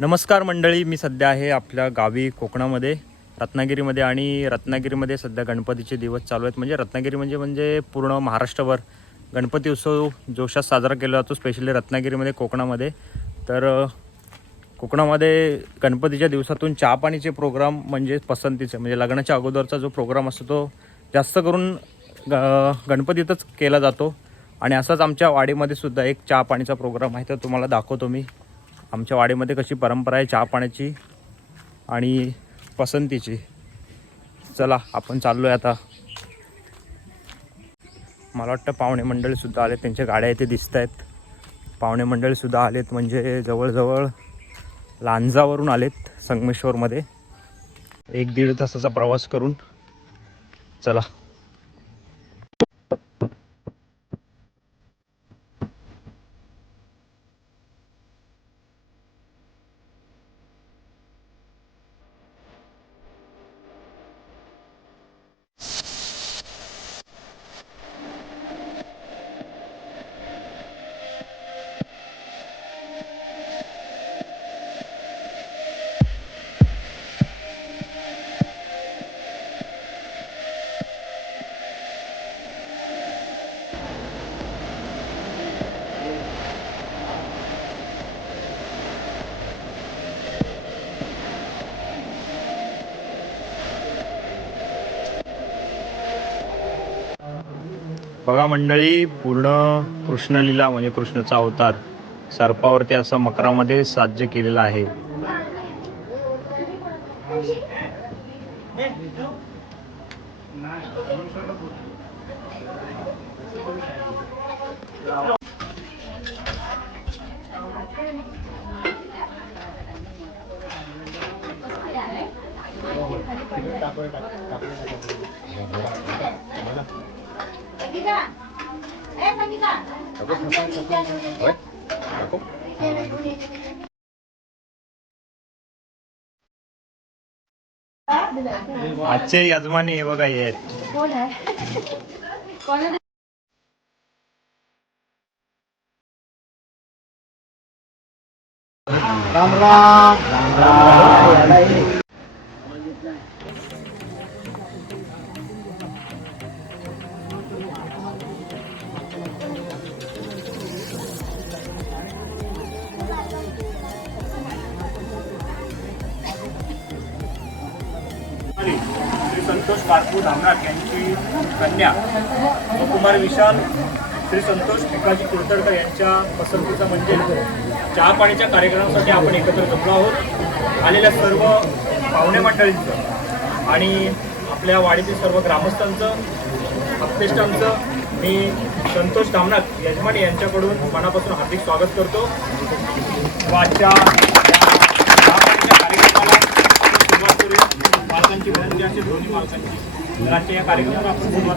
नमस्कार मंडळी मी सध्या आहे आपल्या गावी कोकणामध्ये रत्नागिरीमध्ये आणि रत्नागिरीमध्ये सध्या गणपतीचे दिवस चालू आहेत. म्हणजे रत्नागिरी म्हणजे म्हणजे पूर्ण महाराष्ट्रभर गणपती उत्सव जोशात साजरा केला जातो स्पेशली रत्नागिरीमध्ये कोकणामध्ये. तर कोकणामध्ये गणपतीच्या दिवसातून चहा पाणीचे प्रोग्राम म्हणजे पसंतीचे म्हणजे लग्नाच्या अगोदरचा जो प्रोग्राम असतो तो जास्त करून ग गणपतीतच केला जातो. आणि असाच आमच्या वाडीमध्ये सुद्धा एक चहा पाणीचा प्रोग्राम आहे तर तुम्हाला दाखवतो मी. आमच्या वाडीमध्ये कशी परंपरा आहे चहा पाण्याची आणि पसंतीची. चला आपण चाललो आहे आता. मला वाटतं पाहुणे मंडळीसुद्धा आले त्यांच्या गाड्या इथे दिसत आहेत. पाहुणे मंडळीसुद्धा आलेत म्हणजे जवळजवळ लांजावरून आलेत संगमेश्वरमध्ये. एक दीड तासाचा प्रवास करून. चला. बघा मंडळी पूर्ण कृष्णलीला म्हणजे कृष्णाचा अवतार सर्पावरती असं मकरामध्ये साध्य केलेला आहे. आजचे यजमानी हे बघा हे. आहेत कोण आहे? कोण आहे राम राम. श्री संतोष कारकू धामनाथ यांची कन्या कुमार विशाल श्री संतोष पिकाजी कुलतडकर यांच्या पसंतीचा म्हणजे चहा पाणीच्या कार्यक्रमासाठी आपण एकत्र जमलो आहोत. आलेल्या सर्व पाहुणे मंडळींचं आणि आपल्या वाडीतील सर्व ग्रामस्थांचं आपतेष्टांचं मी संतोष धामनाथ यजमानी यांच्याकडून मनापासून हार्दिक स्वागत करतो. व आजच्या कार्यक्रमाला मालकांची विनंती असेल दोन्ही मालकांची. आजच्या या कार्यक्रमाला आपण सुरुवात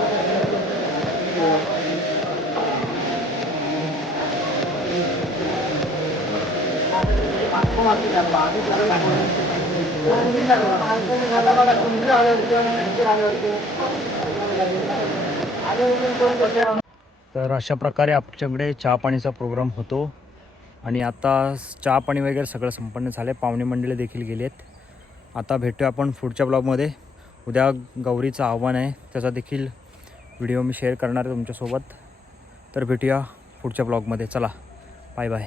तर अशा प्रकारे आमच्याकडे चहा पाणीचा प्रोग्राम होतो. आणि आता चहा पाणी वगैरे सगळं संपन्न झालं पाहुणे मंडळी देखील गेलेत. आता भेटूया आपण पुढच्या ब्लॉगमध्ये उद्या गौरीचं आव्हान आहे. त्याचा देखील व्हिडिओ मी शेअर करणार आहे तुमच्यासोबत. तर भेटूया पुढच्या ब्लॉगमध्ये चला बाय बाय